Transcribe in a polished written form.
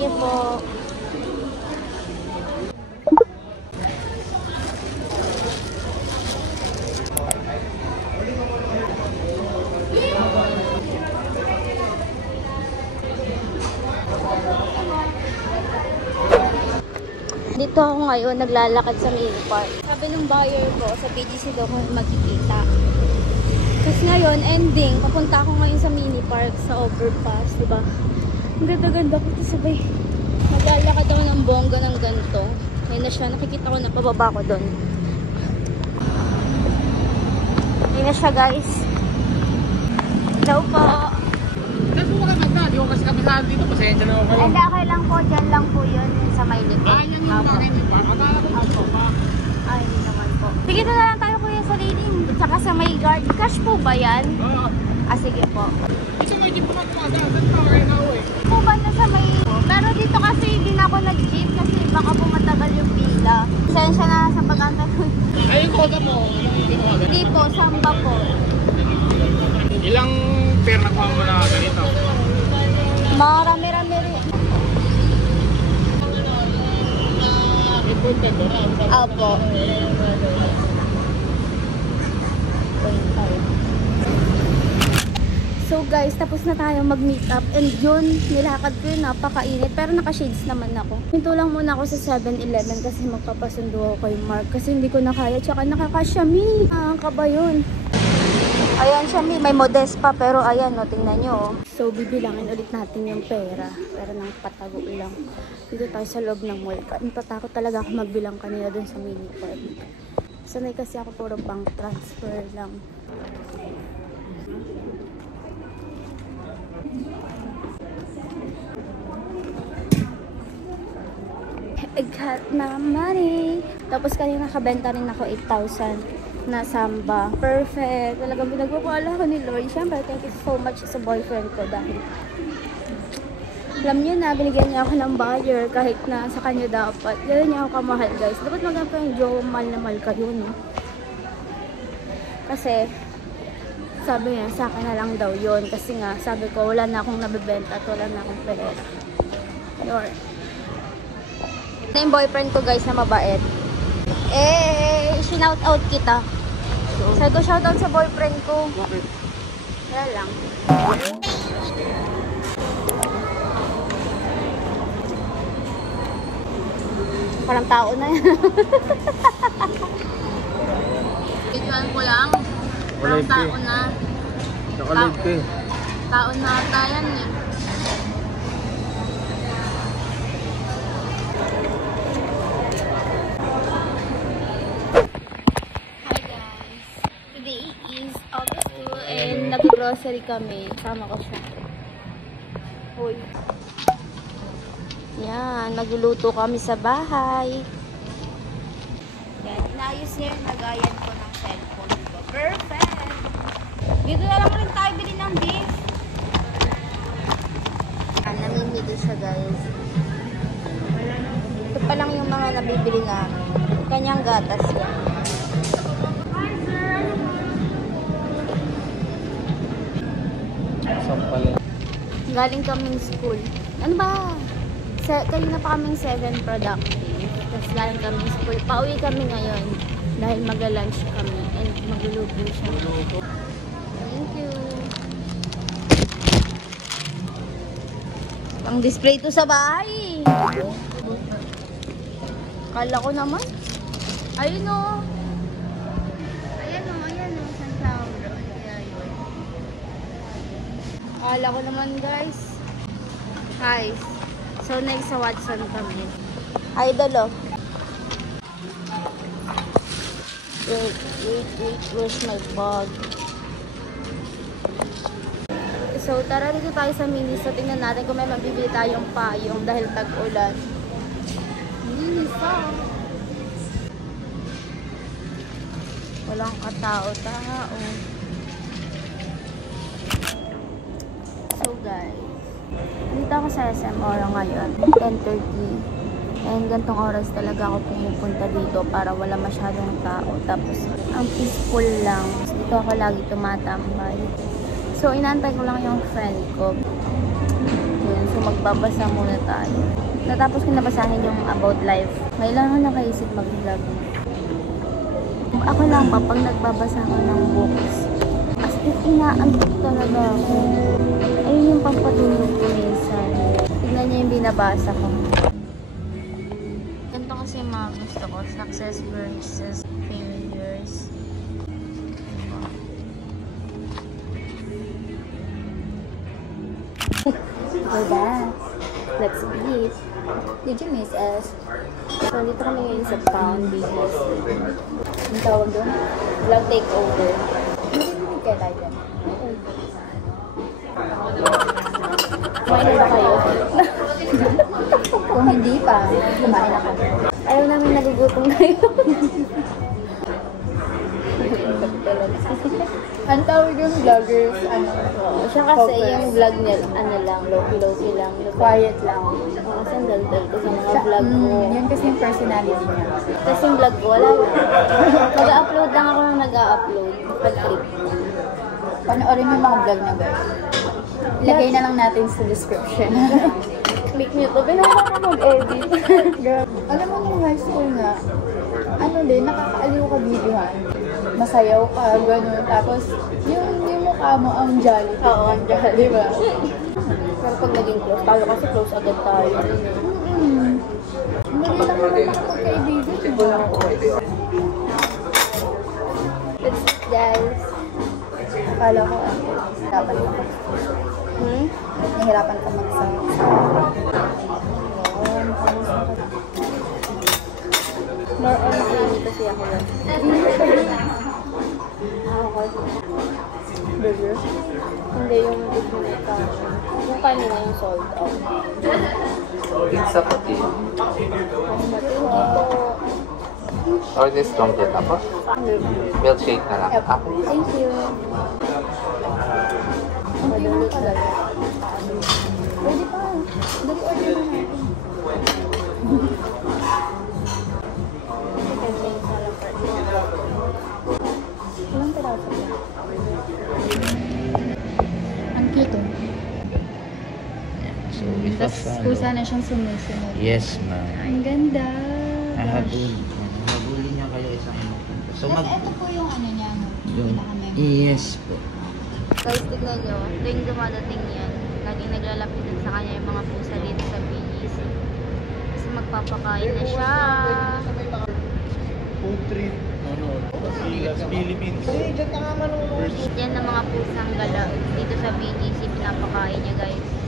you po. Dito ako ngayon, naglalakad sa mini park. Sabi ng buyer ko, sa BGC daw ko magkikita. Kasi ngayon, ending, papunta ako ngayon sa mini park, sa overpass, diba? Ang ganda-ganda ko, sabay. Naglalakad ako ng bongga ng ganito. Ayun na siya, nakikita ko na pababa ko doon. Ayun na siya, guys. Hello po. Saan po maganda? Di ko kasi kapisahan dito. Pasensya na ako kayo. Hindi, okay lang po. Diyan lang po yun sa may likod. Ah, yan yung bakit yung park. Akala ko dito pa. Ay, hindi naman po. Sige na lang tayo kuya sa leading. Tsaka sa may guard. Cash po ba yan? Oo. Ah, sige po. Dito may jeep pa kumaga. Saan pa kayo na ako eh? Po ba na sa may... Pero dito kasi hindi na ako nag-jeep kasi baka po matagal yung pila. Pasensya na sa pag-antay ko. Ay, yung koda mo. Hindi po, samba po. Ilang pair na kuha mo na ganito? Marami-rami rin. Opo. So guys, tapos na tayo mag-meet up and yun, nilakad ko yun, napakainit pero naka-shades naman ako. Hinto lang muna ako sa 7-Eleven kasi magpapasundo ako kay Mark kasi hindi ko na kaya, tsaka nakaka-Shami. Ka ba yun? Ayan Shami, may modest pa pero ayan, no, tingnan nyo. So bibilangin ulit natin yung pera, pero nang patago lang. Dito tayo sa loob ng mall. Natatakot talaga ako magbilang kanina dun sa mini park. Sanay kasi ako puro bank transfer lang. I got my money. Tapos kanina nakabenta rin ako 8,000 na samba. Perfect. Talagang pinagpapala ko ni Lord. Siyempre, thank you so much sa boyfriend ko dahil alam niyo na, binigyan niya ako ng buyer kahit na sa kanya dapat. Gano'n niya ako kamahal, guys. Dapat maganda yung jowa, mahal na mahal kayo, no? Kasi sabi niya, sa akin na lang daw yun. Kasi nga, sabi ko, wala na akong nabibenta at wala na akong pera. Yun. Ito yung boyfriend ko, guys, na mabait. Shinout out kita. Sabi ko, shoutout sa boyfriend ko. Bakit? Wala lang. Parang tao na yan. Videoan ko lang. Parang tao na. Nakalive ka eh. Tao na ata yan eh. Hi guys. Today is August 2 and nag-grocery kami. Sama ko siya. Hoy. Yan, nagluluto kami sa bahay. Yan, inayos niya yung nagayan ko ng cellphone ko. Perfect! Dito na lang rin tayo bili ng beef. Yan, namimili siya guys. Ito pa lang yung mga nabibili namin. Kanyang gatas yan. Sampalin. Galing kaming school. Ano ba? Kanina pa kaming 7 productive. Tapos galing kaming school. Pauwi kami ngayon. Dahil magla-lunch kami. And magluluto siya. Thank you. Ang display to sa bahay. Kala ko naman. Ayun o. Ayan o. Ayan o. Sunflower. Ayan. Kala ko naman guys. Hi. So, next sa Watson kami. Idol, oh. Wait. Where's my bag? So, tara dito tayo sa mini. So, tingnan natin kung may mabibili tayong payong dahil tag-ulan. Mini sa. Walang katao-tao. So, guys. Dito ako sa SM Ora ngayon, 10:30. And gantong oras talaga ako pumupunta dito para wala masyadong tao. Tapos, ang peaceful lang. Dito ako lagi tumatambay. So, inantay ko lang yung friend ko. Yun, so, magbabasa muna tayo. Natapos ko nabasahin yung about life. Ngayon lang ako nakaisip mag-vlog. Ako lang pa, pag nagbabasa ko ng books, as in, inaantok talaga ako. Ayun yung pampatulog ko minsan. Tignan niyo yung binabasa ko. Ganito kasi yung mga gusto ko. Success versus failures. We're back. Let's eat. Did you miss us? So, dito kami ngayon sa town, BGC. Ang tawag doon? Vlog takeover. Hindi kaya tayo dyan. Kumain na ba kayo? Kung hindi pa, kumain ako. Ayaw namin nagugutom kayo. Ang tawag yung vloggers, ano? Siya kasi focus. yung vlog niya, ano lang, low-key lang. Quiet lang. Kasi ang daldal ko sa mga vlog ko. Yan kasi yung personality niya. Kasi yung vlog ko, wala lang. Nag-upload lang ako ng nag-upload. Pag-trip. Panoorin mo yung mga vlog na guys. Lagay na lang natin sa description. Click nyo to. Pinuha ko mag-edit. Girl, alam mo nung high school nga, ano din, nakakaaliw ka videohan. Masayaw ka, gano'n. Tapos, yung mukha mo ang jolly. Oo, ang jolly. Di ba? Pero pag naging close, tayo kasi close agad tayo. Hindi lang naman makapagkaibigan. Diba? Let's eat, guys. Akala ko, nahirapan ka mag nahirapan ka mag-sayaw. More on makinig kasi ako yan. Okay. Burger. Hindi yung disconnect ka. Yung kanina yung sold out. Pizza pati. Thank you po. Or this complete tapos? Milkshake na lang. Ako. Thank you. Madulot talaga. Pwede pa. Dali order na natin. Chicken wings na lang first. Ilang peraso ba? Ang cute oh. So, we have Tapos kusa na siyang sumusunod. Yes, ma'am. Ang ganda. Habulin niya kayo isang So, Tapos ito po yung ano niya, no? Yung, Pinaka-member. yes po. Guys, tignan nyo. Tuwing dumadating yan, laging naglalapitan sa kanya yung mga pusa dito sa BGC. Kasi magpapakain na siya. Food trip. Philippines. Yan ang mga pusang gala dito sa BGC. Pinapakain niya, guys.